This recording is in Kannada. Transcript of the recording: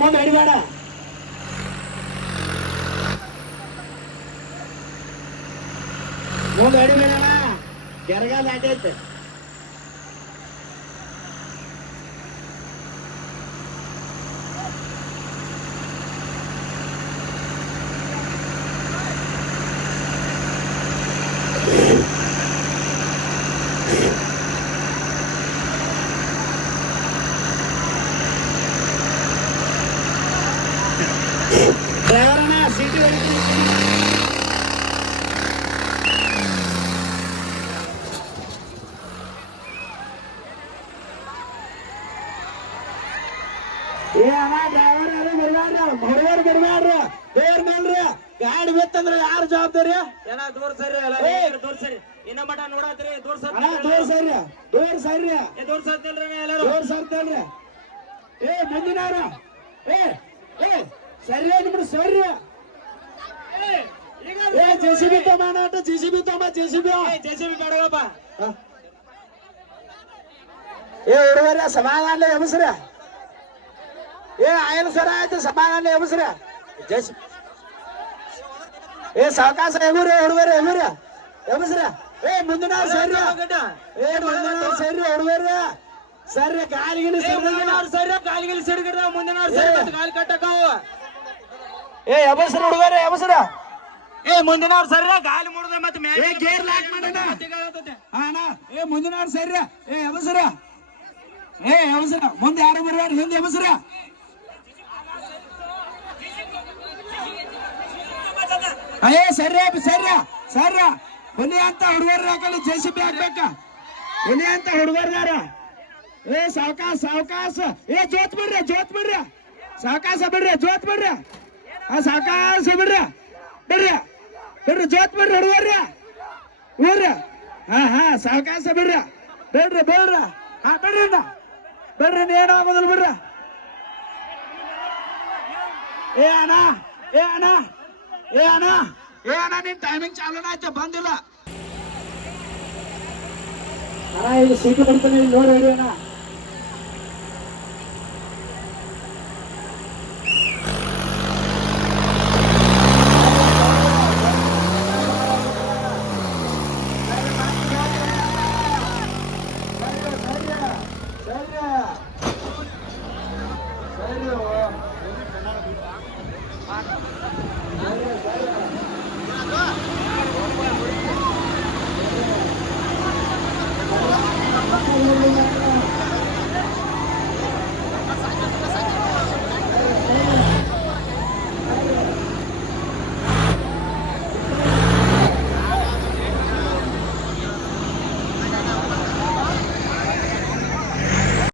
ಮುಂದೆ ಹಿಡಿಬೇಡ. ಮುಂದೆ ಹಿಡಿಬೇಡಣ, ಕೆರಗ ದಾಟೈತೆ. ಡ್ರೈವರಣ್ಣ ಸೀಟಿ ಹೊಡಿತೀನಿ. ಏ ಅಣ್ಣ ಡ್ರೈವರ್ ಯಾರು ಬಿಡ್ಬ್ಯಾಡ್ರಿ, ಹುಡುಗರು ಬಿಡ್ಬ್ಯಾಡ್ರಿ, ದೇವ್ರ ಮೇಲ್ರಿ. ಗಾಡಿ ಬಿತ್ತಂದ್ರ ಯಾರು ಜವಾಬ್ದಾರಿ? ಏನ ದೂರ ಸರಿ ಅಲ್ಲ, ದೂರ ಸರಿ. ಇನ್ನ ಮಠ ನೋಡತ್ರಿ, ದೂರ ಸರಿ. ದೂರ ಸರಿ, ದೂರ ಸರಿ, ದೂರ ಸತ್ತಿಲ್ರಿ ಎಲ್ಲರೂ. ದೂರ ಸರ್ತಾಳ್ರಿ. ಏ ಮುಂದಿನವ್ರ ಏ ಏ ಸರಿ ನಿಮ್ದು ಸರಿ. ಏ ಜೆಸಿಬಿ ತಮಾಟ, ಜೆಸಿಬಿ ತಮ್ಮ, ಜೆಸಿಬಿ ಜೆಸಿಬಿ ಬೇಡವಪ್ಪ. ಏ ಹುಡುಗರ ಸಮಾಧಾನ ಎಬಸ್ರ. ಏ ಆಯಲ್ ಸರ ಆಯ್ತು ಸಮಾಧಾನ ಎಬಸ್ರ. ಜೆಸಿ ಏ ಸಾವಕಾಶ ಎಗುರಿ ಹುಡುಗರ ಎಗುರಿ ಎಬಸ್ರ. ಏ ಮುಂದಿನ ಸರಿ, ಏ ಮುಂದಿನ ಸರಿ ಹುಡುಗರ ಸರಿ. ಕಾಲಿಗಿನ ಸರಿ, ಕಾಲಿಗಿಲಿ ಸಿಡಿಗಿಡ್ದ ಮುಂದಿನ ಸರಿ, ಕಾಲಿ ಕಟ್ಟಕಾವು. ಏ ಎಬಸ್ರ ಹುಡುಗರ ಎಬಸ್ರ. ಏ ಮುಂದಿನವ್ರು ಸರಿ, ಗಾಲಿ ಮುಡ್ದ ಮತ್ತೆ ಗೇರ್ ಲಾಕ್ ಮಾಡೋಣ. ಏ ಮುಂದಿನವ್ರು ಸರಿ. ಏ ಎಬಸ್ರ, ಏ ಎಬಸ್ರ. ಮುಂದೆ ಯಾರು ಬರಬೇಡ, ಹಿಂದೆ ಎಬಸ್ರ. ಏ ಸರಿ ಸರಿ ಸರಿ. ಹುಲಿ ಅಂತ ಹುಡುಗರ ಹಾಕಲಿ, ಜೆಸಿಬಿ ಹಾಕ್ಬೇಕ. ಹುಲಿ ಅಂತ ಹುಡುಗರ್ದಾರ. ಏ ಸಾವಕಾಶ ಸಾವಕಾಶ. ಏ ಜೋತ್ ಬಿಡ್ರಿ, ಜೋತ್ ಬಿಡ್ರಿ, ಸಾವಕಾಶ ಬಿಡ್ರಿ, ಜೋತ್ ಬಿಡ್ರಿ. ಆ ಸಾವಕಾಶ ಬಿಡ್ರಿ, ಬಿಡ್ರಿ ಬಿಡ್ರಿ, ಜೋತ್ ಬಿಡ್ರಿ ಹುಡುಗರ್ರಿ ಊರ್ರಿ. ಹಾ ಸಾವಕಾಶ ಬಿಡ್ರಿ, ಬಿಡ್ರಿ ಬಿಡ್ರಿ. ಹಾ ಬಿಡ್ರಿ ಬಿಡ್ರಿ, ಏನಾಗೋದಿಲ್ಲ ಬಿಡ್ರಿ. ಏ ಅಣ್ಣ, ಏ ಅಣ್ಣ, ಏ ಅಣ್ಣ, ಏ ಅಣ್ಣ, ನಿನ್ ಟೈಮಿಂಗ್ ಚಾಲೂನ ಆಯ್ತು, ಬಂದಿಲ್ಲ ಅಣ್ಣ. ಈಗ ಸೀಟು ಬರ್ತಾನೆ ನೋಡಿ ಅಣ್ಣ.